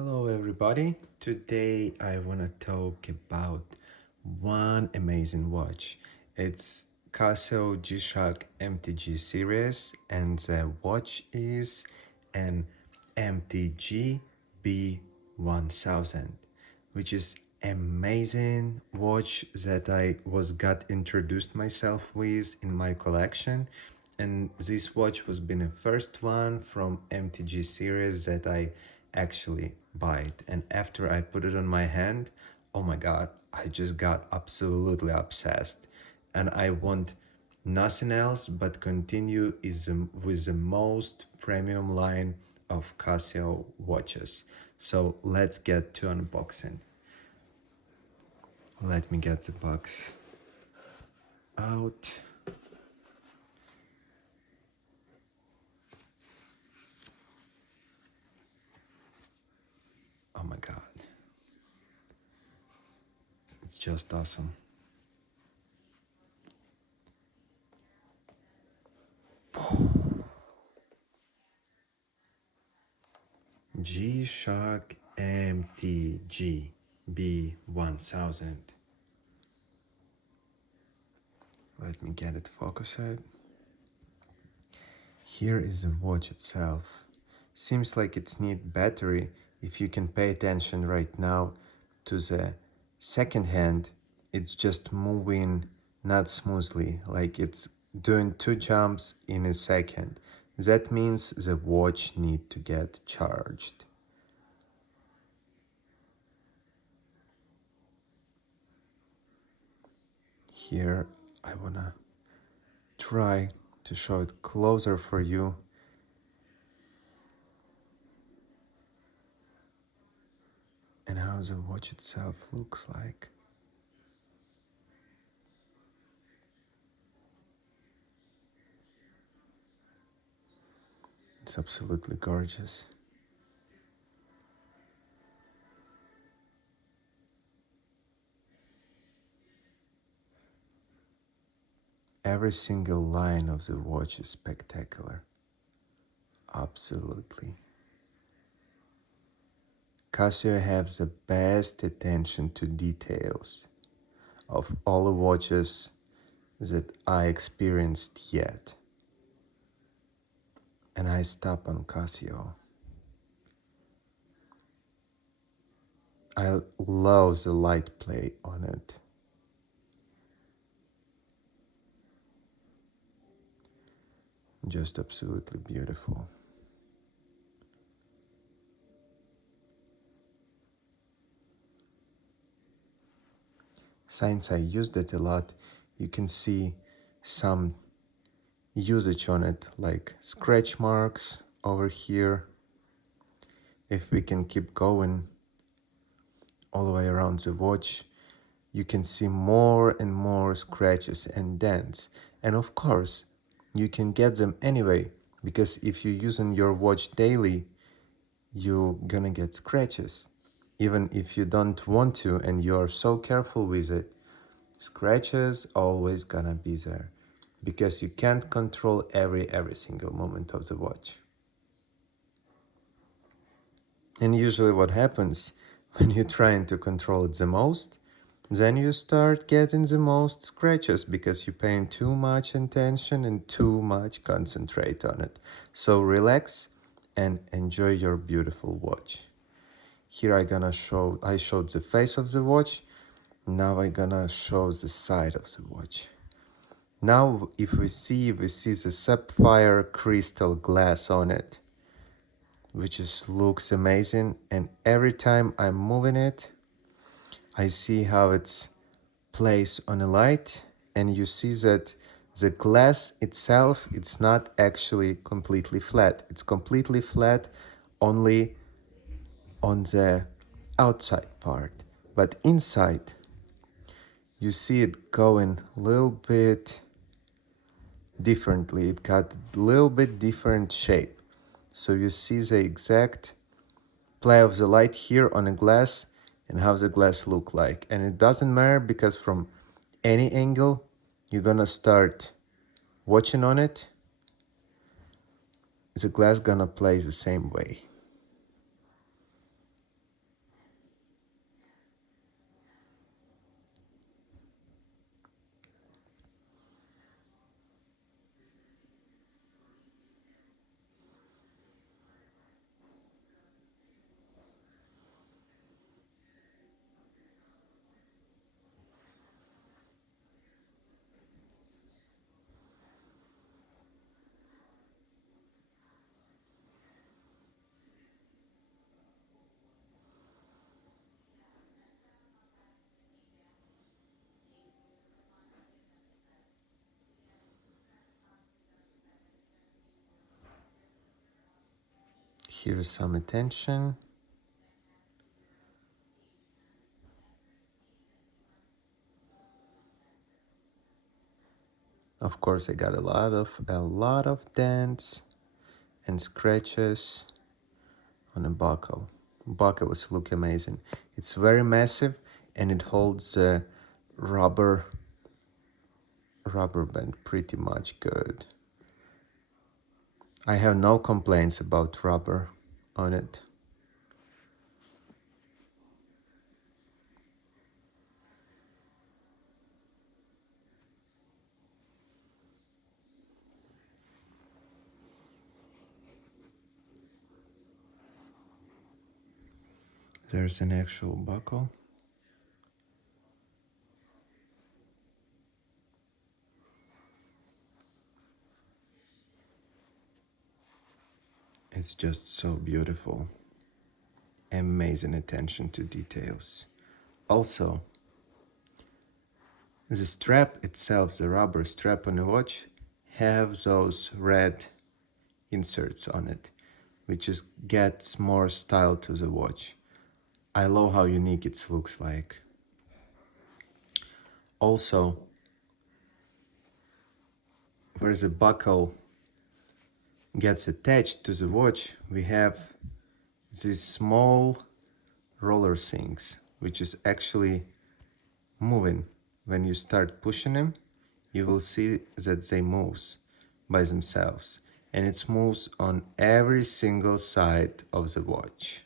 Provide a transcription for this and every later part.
Hello everybody, today I want to talk about one amazing watch. It's Casio G-Shock MTG series and the watch is an MTG-B1000, which is amazing watch that I got introduced myself with in my collection, and this watch was been the first one from MTG series that I actually buy it. And after I put it on my hand, oh my god, I just got absolutely obsessed, and I want nothing else but continue with the most premium line of Casio watches. So let's get to unboxing. Let me get the box out. Oh my god, it's just awesome. G-Shock MTG B1000. Let me get it focused. Here is the watch itself. Seems like it's need battery. If you can pay attention right now to the second hand, it's just moving not smoothly, like it's doing 2 jumps in a second. That means the watch need to get charged. Here I wanna try to show it closer for you. And how the watch itself looks like. It's absolutely gorgeous. Every single line of the watch is spectacular. Absolutely. Casio has the best attention to details of all the watches that I experienced yet. And I stop on Casio. I love the light play on it. Just absolutely beautiful. Since I used it a lot, you can see some usage on it, like scratch marks over here. If we can keep going all the way around the watch, you can see more and more scratches and dents. And of course, you can get them anyway, because if you're using your watch daily, you're gonna get scratches. Even if you don't want to and you're so careful with it, scratches always gonna be there, because you can't control every single moment of the watch. And usually what happens when you're trying to control it the most, then you start getting the most scratches because you're paying too much attention and too much concentrate on it. So relax and enjoy your beautiful watch. Here I showed the face of the watch. Now I'm gonna show the side of the watch. Now if we see the sapphire crystal glass on it, which just looks amazing, and every time I'm moving it, I see how it's placed on a light, and you see that the glass itself, it's not actually completely flat. It's completely flat only on the outside part, but inside you see it going a little bit differently. It got a little bit different shape. So you see the exact play of the light here on a glass and how the glass look like. And it doesn't matter, because from any angle you're gonna start watching on it, the glass gonna play the same way. Here's some attention. Of course, I got a lot of dents and scratches on the buckle. Buckles look amazing. It's very massive and it holds a rubber band pretty much good. I have no complaints about rubber on it. There's an actual buckle. It's just so beautiful. Amazing attention to details. Also, the strap itself, the rubber strap on the watch, have those red inserts on it, which just gets more style to the watch. I love how unique it looks like. Also, where the buckle gets attached to the watch, we have these small roller things, which is actually moving. When you start pushing them, you will see that they move by themselves, and it moves on every single side of the watch.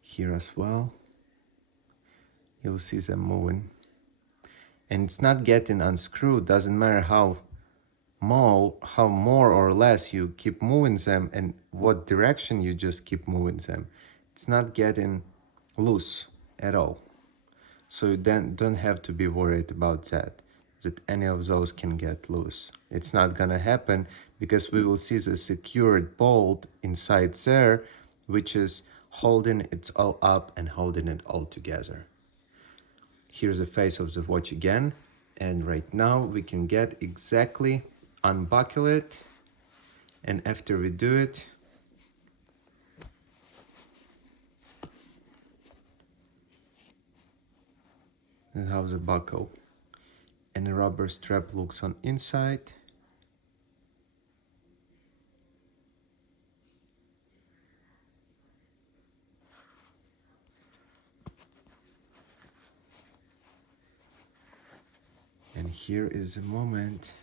Here as well, you'll see them moving. And it's not getting unscrewed, doesn't matter how more or less you keep moving them and what direction you just keep moving them. It's not getting loose at all. So you then don't have to be worried about that any of those can get loose. It's not gonna happen because we will see the secured bolt inside there, which is holding it all up and holding it all together. Here's the face of the watch again, and right now we can get exactly unbuckle it, and after we do it, this is how the buckle and the rubber strap looks on inside. And here is the moment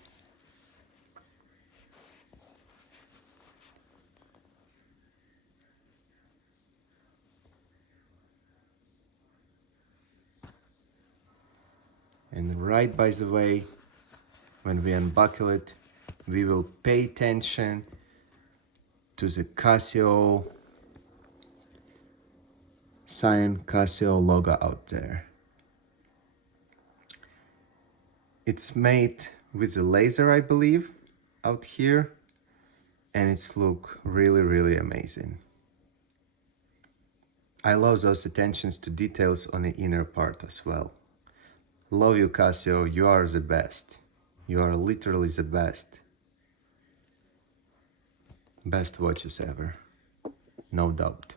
and right by the way, when we unbuckle it, we will pay attention to the Casio logo out there. It's made with a laser, I believe, out here, and it's look really amazing. I love those attentions to details on the inner part as well. Love you, Casio, you are the best. You are literally the best. Best watches ever, no doubt.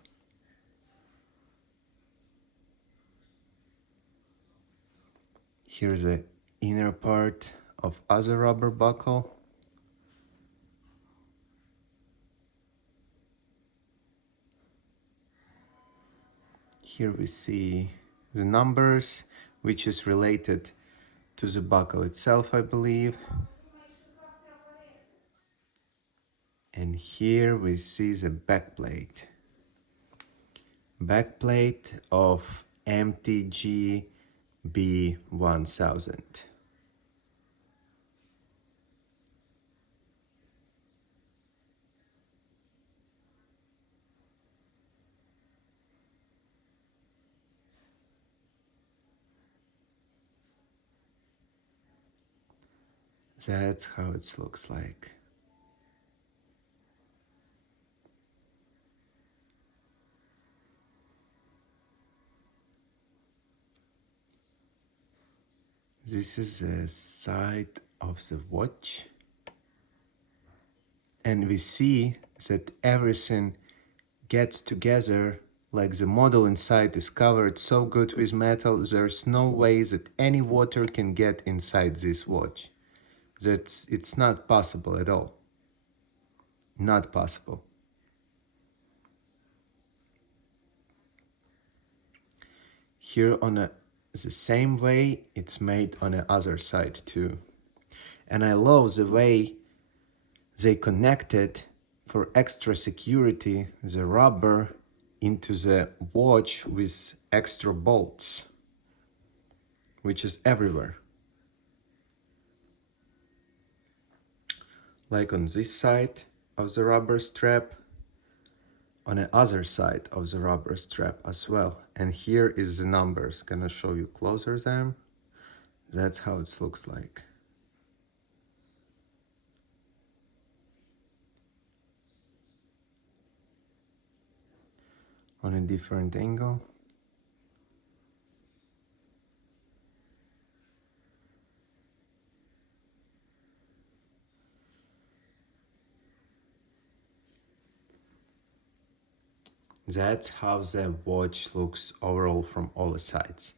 Here's the inner part of other rubber buckle. Here we see the numbers, which is related to the buckle itself, I believe. And here we see the backplate. Backplate of MTG-B1000. That's how it looks like. This is the side of the watch. and we see that everything gets together, like the model inside is covered so good with metal, there's no way that any water can get inside this watch. It's not possible at all. Not possible. Here on the same way, it's made on the other side too. And I love the way they connected for extra security the rubber into the watch with extra bolts, which is everywhere. Like on this side of the rubber strap, on the other side of the rubber strap as well. And here is the numbers. Gonna show you closer them. That's how it looks like. On a different angle. That's how the watch looks overall from all the sides.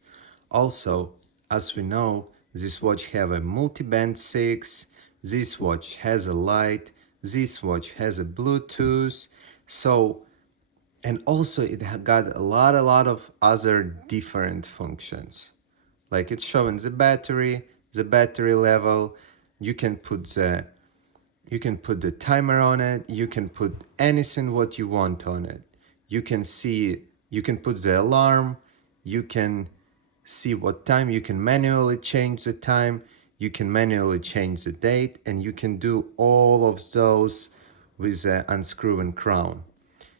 Also, as we know, this watch have a multi-band 6, this watch has a light, this watch has a Bluetooth, so, and also it got a lot of other different functions. Like it's showing the battery level, you can put the timer on it, you can put anything what you want on it. You can put the alarm, you can see what time, you can manually change the time, you can manually change the date, and you can do all of those with the unscrewing crown.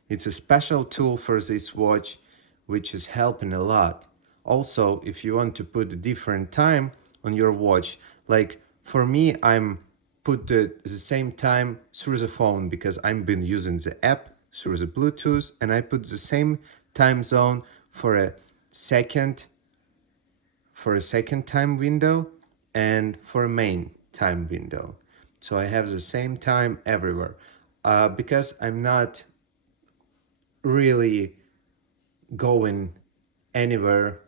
It's a special tool for this watch, which is helping a lot. Also, if you want to put a different time on your watch, like for me, I'm put the same time through the phone because I've been using the app through the Bluetooth, and I put the same time zone for a second time window and for a main time window. So I have the same time everywhere. Because I'm not really going anywhere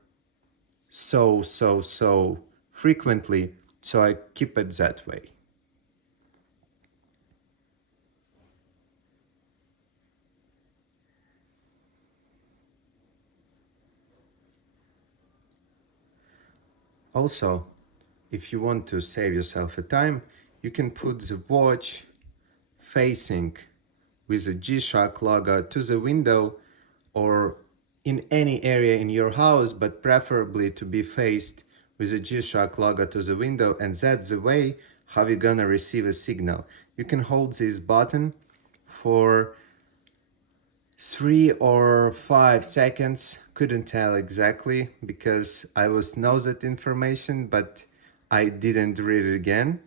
so frequently, so I keep it that way. Also, if you want to save yourself a time, you can put the watch facing with the G-Shock logo to the window or in any area in your house, but preferably to be faced with the G-Shock logo to the window, and that's the way how you're gonna receive a signal. You can hold this button for 3 or 5 seconds, couldn't tell exactly because I know that information, but I didn't read it again.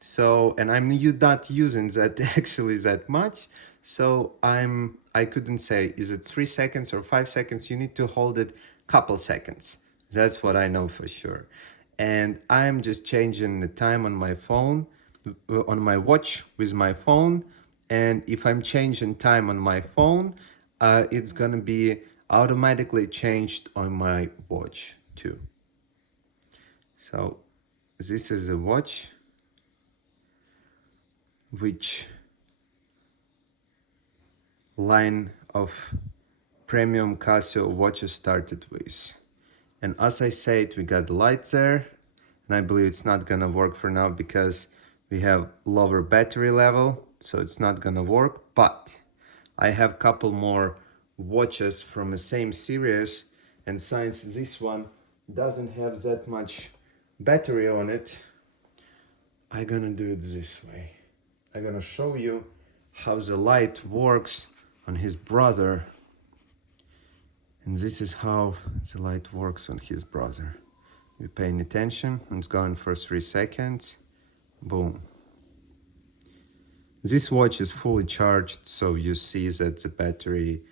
So, and I'm not using that actually that much, so I couldn't say, is it 3 seconds or 5 seconds? You need to hold it couple seconds. That's what I know for sure. And I'm just changing the time on my phone, on my watch with my phone. And if I'm changing time on my phone, it's gonna be automatically changed on my watch too. So this is a watch which line of premium Casio watches started with. And as I said, we got the light there, and I believe it's not gonna work for now because we have lower battery level, so it's not gonna work, but I have couple more watches from the same series, and since this one doesn't have that much battery on it, I'm gonna do it this way. I'm gonna show you how the light works on his brother. And this is how the light works on his brother. You're paying attention, it's going for 3 seconds. Boom. This watch is fully charged, so you see that the battery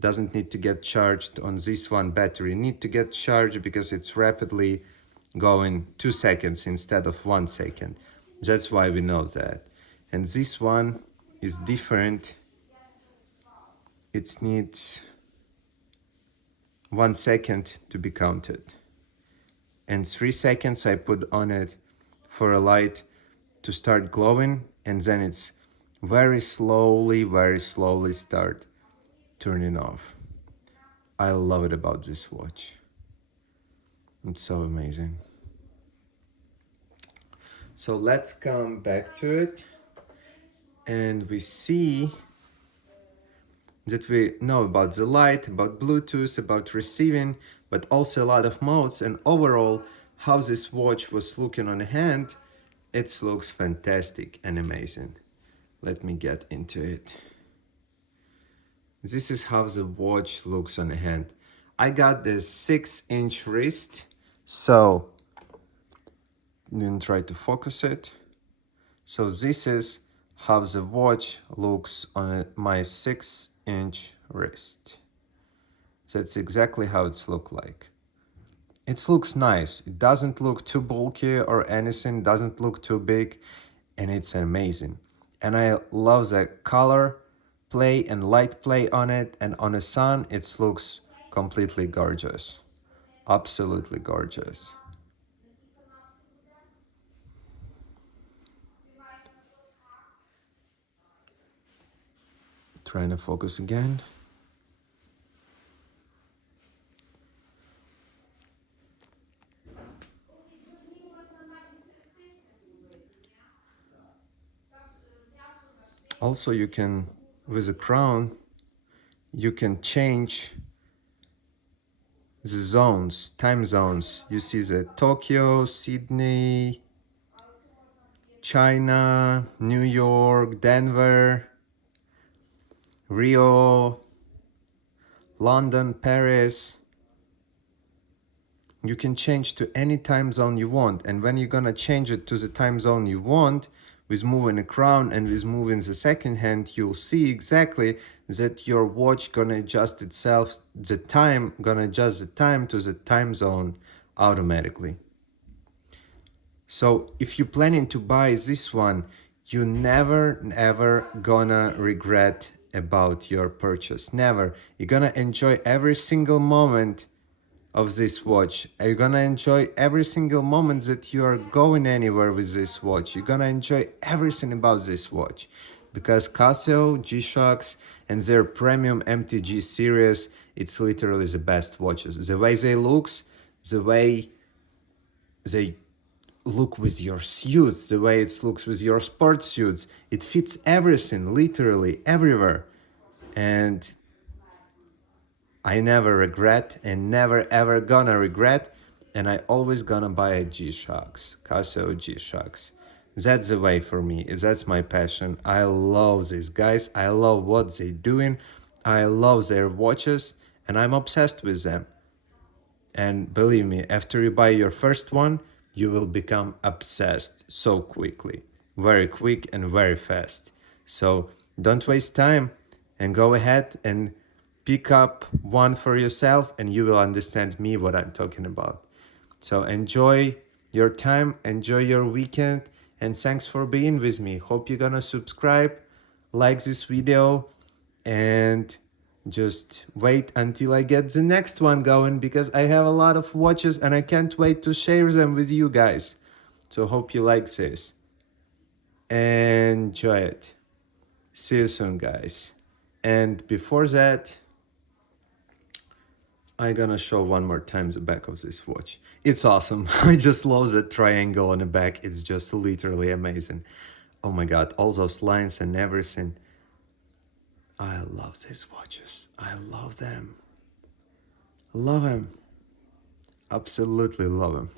doesn't need to get charged. On this one, battery need to get charged because it's rapidly going 2 seconds instead of 1 second. That's why we know that. And this one is different. It needs 1 second to be counted. And 3 seconds I put on it for a light to start glowing, and then it's very slowly start turning off. I love it about this watch. It's so amazing. So let's come back to it, and we see that we know about the light, about Bluetooth, about receiving, but also a lot of modes, and overall how this watch was looking on the hand. It looks fantastic and amazing. Let me get into it. This is how the watch looks on the hand. I got this 6-inch wrist, so didn't try to focus it. So this is how the watch looks on my 6-inch wrist. That's exactly how it's look like. It looks nice. It doesn't look too bulky or anything, doesn't look too big, and it's amazing. And I love the color play and light play on it, and on the sun it looks completely gorgeous. Absolutely gorgeous. Trying to focus again. Also, you can, with a crown, you can change the zones, time zones. You see the Tokyo, Sydney, China, New York, Denver, Rio, London, Paris. You can change to any time zone you want, and when you're gonna change it to the time zone you want, with moving a crown and with moving the second hand, you'll see exactly that your watch gonna adjust itself, gonna adjust the time to the time zone automatically. So if you're planning to buy this one, you never ever gonna regret about your purchase. Never. You're gonna enjoy every single moment of this watch. You're gonna enjoy every single moment that you are going anywhere with this watch. You're gonna enjoy everything about this watch, because Casio G-Shocks and their premium MTG series, it's literally the best watches. The way they looks, the way they look with your suits, the way it looks with your sports suits, it fits everything, literally everywhere. And I never regret, and never ever gonna regret, and I always gonna buy a G-Shocks, Casio G-Shocks. That's the way for me. That's my passion. I love these guys. I love what they're doing. I love their watches, and I'm obsessed with them. And believe me, after you buy your first one, you will become obsessed so quickly. Very quick and very fast. So don't waste time and go ahead and pick up one for yourself, and you will understand me what I'm talking about. So enjoy your time, enjoy your weekend, and thanks for being with me. Hope you're gonna subscribe, like this video, and just wait until I get the next one going, because I have a lot of watches and I can't wait to share them with you guys. So hope you like this. Enjoy it. See you soon, guys. And before that, I'm gonna show one more time the back of this watch. It's awesome. I just love the triangle on the back. It's just literally amazing. Oh my god, all those lines and everything. I love these watches. I love them. Love them. Absolutely love them.